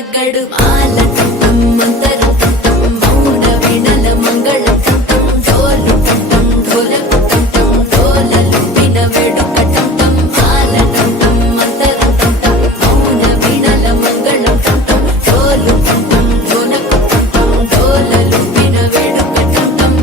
తగ్గడు మాల టం మంతర టం మౌన వినల మంగళ టం డోలు టం ఢోలకు టం డోలలు విన వేడుక టం మాల టం మంతర టం మౌన వినల మంగళ టం డోలు టం ఢోలకు టం డోలలు విన వేడుక టం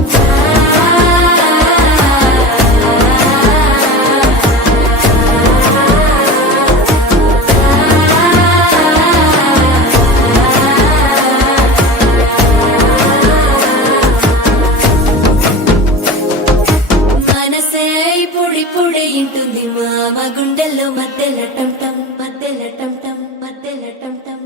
మనసే పొడి పొడి ఇంటుంది మామ గుండెల్లో మధ్యల టం టం మధ్యల టం టం మధ్యల టం టం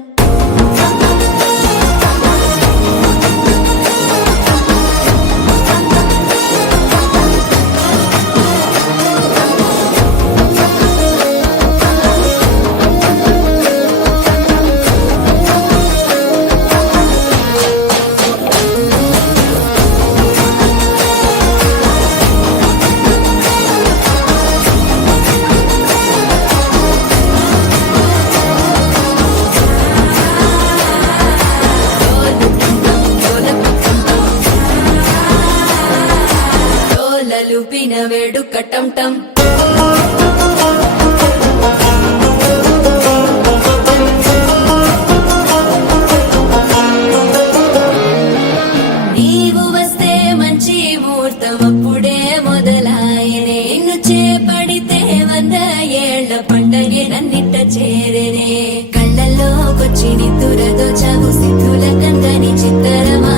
డోలలు విన వేడుక టం టం నీవు వస్తే మంచి ముహూర్తం అప్పుడే మొదలాయనే నిన్ను చేపడితే 100 ఏళ్ల పండగే నన్నిట్ట చేరనే కళ్ళల్లోకొచ్చి నిద్దురదోచావు సిద్ధుల కందని చిత్తరమా